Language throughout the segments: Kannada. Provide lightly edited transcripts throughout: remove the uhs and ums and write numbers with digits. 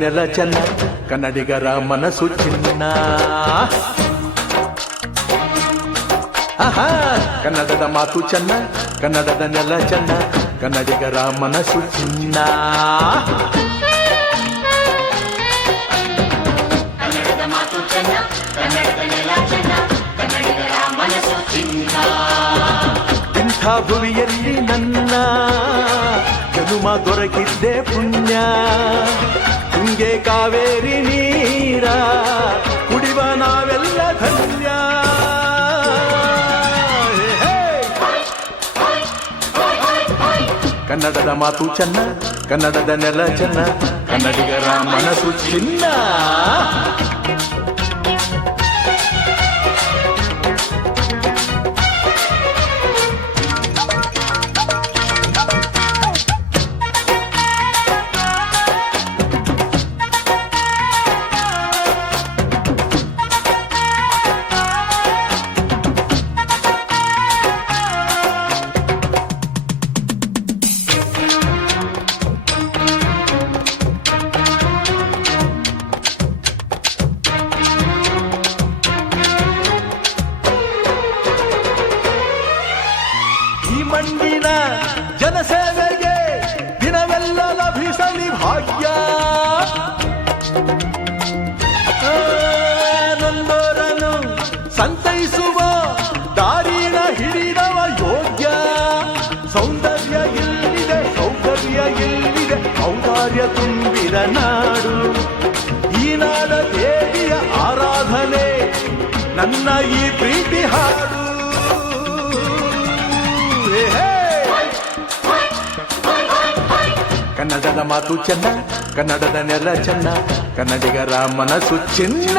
ನೆಲ ಚೆನ್ನ ಕನ್ನಡಿಗರ ಮನಸ್ಸು ಚಿನ್ನ. ಆಹಾ, ಕನ್ನಡದ ಮಾತು ಚೆನ್ನ, ಕನ್ನಡದ ನೆಲ ಚೆನ್ನ, ಕನ್ನಡಿಗರ ಮನಸ್ಸು ಚಿನ್ನ. ಕನ್ನಡದ ಮಾತು ಚೆನ್ನ, ಕನ್ನಡದ ನೆಲ ಚೆನ್ನ, ಕನ್ನಡಿಗರ ಮನಸ್ಸು ಚಿನ್ನ. ಇಂಥ ಭುವಿಯಲ್ಲಿ ನನ್ನ ಜನುಮ ದೊರಕಿದ್ದೆ ಪುಣ್ಯ. ತುಂಗೆ ಕಾವೇರಿ ನೀರ ಕುಡಿವ ನಾವೆಲ್ಲ ಧನ್ಯ. ಕನ್ನಡದ ಮಾತು ಚೆನ್ನ, ಕನ್ನಡದ ನೆಲ ಚೆನ್ನ, ಕನ್ನಡಿಗರ ಮನಸ್ಸು ಚಿನ್ನ. ಈ ಮಣ್ಣಿನ ಜನಸೇವೆಗೆ ದಿನವೆಲ್ಲ ಲಭಿಸಲಿ ಭಾಗ್ಯ. ನೊಂದೋರನ್ನು ಸಂತೈಸುವ ದಾರಿನ ಹಿಡಿದವ ಯೋಗ್ಯ. ಸೌಂದರ್ಯ ಇಲ್ಲಿದೆ, ಸೌಕರ್ಯ ಇಲ್ಲಿದೆ, ಔದಾರ್ಯ ತುಂಬಿದ ನಾಡು. ಈ ನಾಡ ದೇವಿಯ ಆರಾಧನೆ ನನ್ನ ಈ ಪ್ರೀತಿ ಹಾಡು. ಕನ್ನಡದ ಮಾತು ಚೆನ್ನ, ಕನ್ನಡದ ನೆಲ ಚೆನ್ನ, ಕನ್ನಡಿಗರ ಮನಸ್ಸು ಚಿನ್ನ.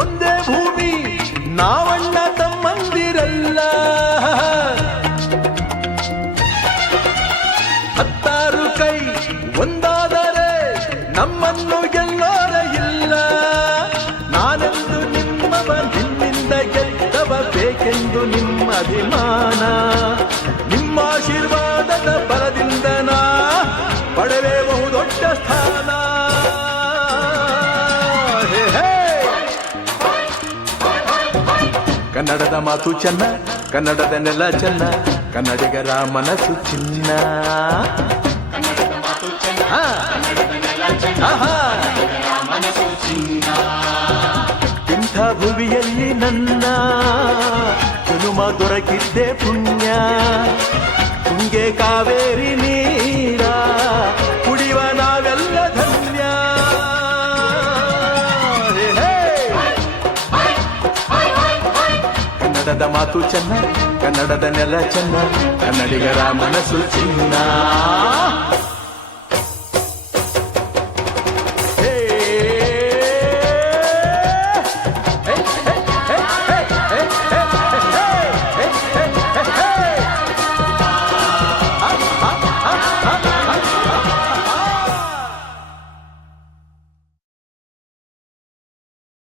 ಒಂದೇ ಭೂಮಿ, ನಾವಣ್ಣ ತಮ್ಮಂದಿರಲ್ಲ. ಹತ್ತಾರು ಕೈ ಒಂದಾದರೆ ನಮ್ಮನ್ನು ಗೆಲ್ಲೋರ ಇಲ್ಲ. ನಾನೆಂದು ನಿಮ್ಮವ, ನಿಮ್ಮಿಂದ ಗೆದ್ದವ, ಬೇಕೆಂದು ನಿಮ್ಮ ಅಭಿಮಾನ. ನಿಮ್ಮ ಆಶೀರ್ವಾದದ ಬಲದಿಂದ ನಾ ಪಡೆವೆ ಬಹುದೊಡ್ಡ ಸ್ಥಾನ. ಕನ್ನಡದ ಮಾತು ಚೆನ್ನ, ಕನ್ನಡದ ನೆಲ ಚೆನ್ನ, ಕನ್ನಡಿಗರ ಮನಸ್ಸು ಚಿನ್ನ. ಕನ್ನಡದ ಮಾತು ಚೆನ್ನ, ಕನ್ನಡದ ನೆಲ ಚೆನ್ನ, ಕನ್ನಡಿಗರ ಮನಸ್ಸು ಚಿನ್ನ. ಇಂಥ ಭುವಿಯಲ್ಲಿ ನನ್ನ ಜನುಮ ದೊರಕಿದ್ದೆ ಪುಣ್ಯ. ತುಂಗೆ ಕಾವೇರಿ ನೀರ ಕುಡಿವ ನಾವೆಲ್ಲ ಧನ್ಯ. ಕನ್ನಡದ ಮಾತು ಚೆನ್ನ, ಕನ್ನಡದ ನೆಲ ಚೆನ್ನ, ಕನ್ನಡಿಗರ ಮನಸ್ಸು ಚಿನ್ನ.